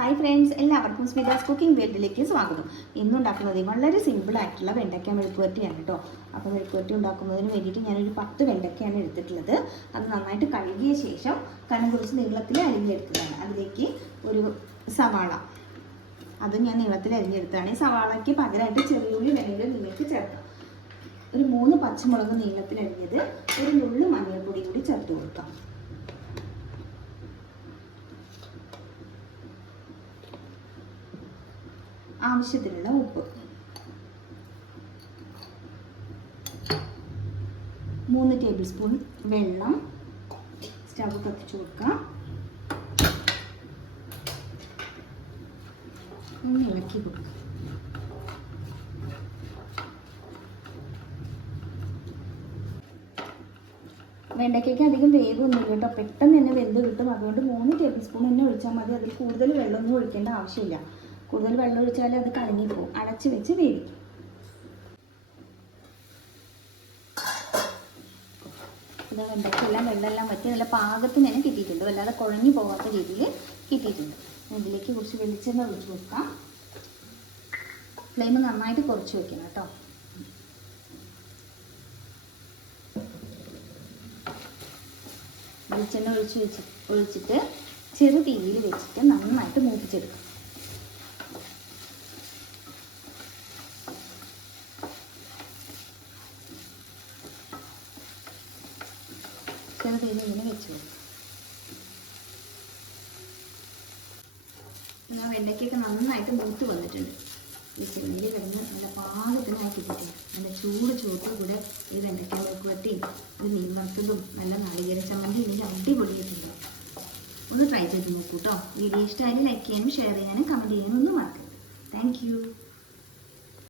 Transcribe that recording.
Hi friends എല്ലാവർക്കും സ്മിതാസ് cooking വേൾഡിലേക്ക് സ്വാഗതം. ഇന്ന് ഉണ്ടാക്കുന്നത് വളരെ സിമ്പിൾ ആയിട്ടുള്ള വെണ്ടയ്ക്ക മെഴുക്കുവരട്ടിയാണ് കേട്ടോ അപ്പോൾ മെഴുക്കുവരട്ടി ഉണ്ടാക്കുന്നതിന് വേണ്ടിയിട്ട് ഞാനൊരു പത്ത് വെണ്ടയ്ക്കയാണ് എടുത്തിട്ടുള്ളത്. അത് നന്നായിട്ട് കഴുകിയ ശേഷം കനം കുറച്ച് നീളത്തിൽ അരിഞ്ഞെടുത്തതാണ്. അതിലേക്ക് ഒരു സവാള. അത് ഞാൻ നീളത്തിൽ അരിഞ്ഞെടുത്തതാണ്. ഈ സവാളയ്ക്ക് പകരമായിട്ട് ചെറിയുള്ളി വേണമെങ്കിൽ നിങ്ങൾക്ക് ചേർക്കാം. ഒരു മൂന്ന് പച്ചമുളക് നീളത്തിൽ അരിഞ്ഞത് ഒരു നുള്ളു മഞ്ഞൾപ്പൊടി കൂടി ചേർത്ത് കൊടുക്കാം. ആവശ്യത്തിനുള്ള ഉപ്പ്. മൂന്ന് ടേബിൾ സ്പൂൺ വെള്ളം. സ്റ്റവ് കത്തിച്ചു കൊടുക്കാം. ഒന്ന് ഇളക്കി കൊടുക്കാം. വെണ്ടയ്ക്കൊക്കെ അധികം വേഗമൊന്നുമില്ല കേട്ടോ. പെട്ടെന്ന് തന്നെ വെന്ത് കിട്ടും. അതുകൊണ്ട് മൂന്ന് ടേബിൾ സ്പൂൺ തന്നെ ഒഴിച്ചാൽ മതി. അതിൽ കൂടുതൽ വെള്ളമൊന്നും ഒഴിക്കേണ്ട ആവശ്യമില്ല. കൂടുതൽ വെള്ളം ഒഴിച്ചാൽ അത് കലങ്ങിപ്പോവും. അടച്ചു വെച്ച് വേവിക്കും. ഇത് വെണ്ടയ്ക്കെല്ലാം വെള്ളമെല്ലാം വറ്റി നല്ല പാകത്തിന് തന്നെ കിട്ടിയിട്ടുണ്ട്. വല്ലാതെ കുഴഞ്ഞു പോകാത്ത രീതിയിൽ കിട്ടിയിട്ടുണ്ട്. ഇതിലേക്ക് കുറച്ച് വെളിച്ചെണ്ണ ഒഴിച്ച് കൊടുക്കാം. ഫ്ലെയിം നന്നായിട്ട് കുറച്ച് വെക്കണം കേട്ടോ. വെളിച്ചെണ്ണ ഒഴിച്ച് വെച്ച് ഒഴിച്ചിട്ട് ചെറു തീയിൽ വെച്ചിട്ട് നന്നായിട്ട് മൂപ്പിച്ചെടുക്കും. ചെറു തീയിൽ ഇങ്ങനെ വെച്ച് കൊടുക്കും ആ വെണ്ടയ്ക്കൊക്കെ നന്നായിട്ട് മൂത്ത് വന്നിട്ടുണ്ട്. ഈ ചെമ്മീരി കിടന്ന് നല്ല പാകത്തിനായി കിട്ടിയിട്ടുണ്ട് നല്ല ചൂട് ചൂട്ട് കൂടെ ഈ വെണ്ടയ്ക്ക മെഴുക്കുവരട്ടിയും ഇത് മീൻ വറുത്തതും നല്ല നാളികേര ചമ്മന്തി ഇതിന്റെ അടിപൊളിയായിട്ടുണ്ട് ഒന്ന് ട്രൈ ചെയ്ത് നോക്കൂ കേട്ടോ വീഡിയോ ഇഷ്ടമായാലും ലൈക്ക് ചെയ്യാനും ഷെയർ ചെയ്യാനും കമന്റ് ചെയ്യാനും ഒന്നും മറക്കരുത്. താങ്ക്